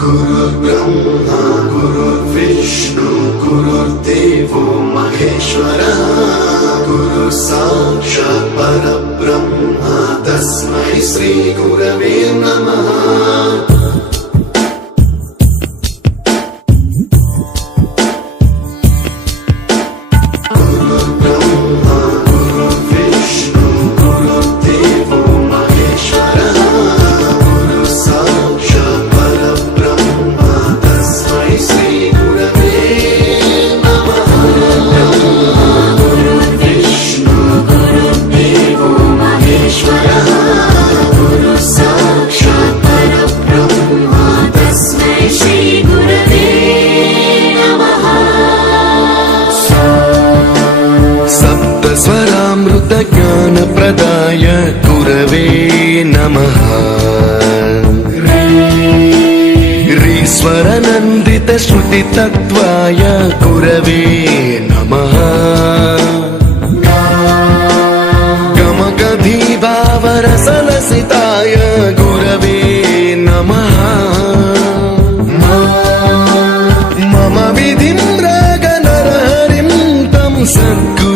गुरुर्ब्रह्मा गुरुर्विष्णु गुरुर्देवो महेश्वरः गुरु साक्षात् परब्रह्म तस्मै श्री गुरवे नमः। स्वरामृत ज्ञान प्रदाय गुरवे नमः। ऋस्वर नन्दित श्रुति तत्त्वाय गुरवे नमः। गमगधीभावरसलसिताय गुरवे नमः। मम विधिं रागनरहरिं तं सद्गुरुं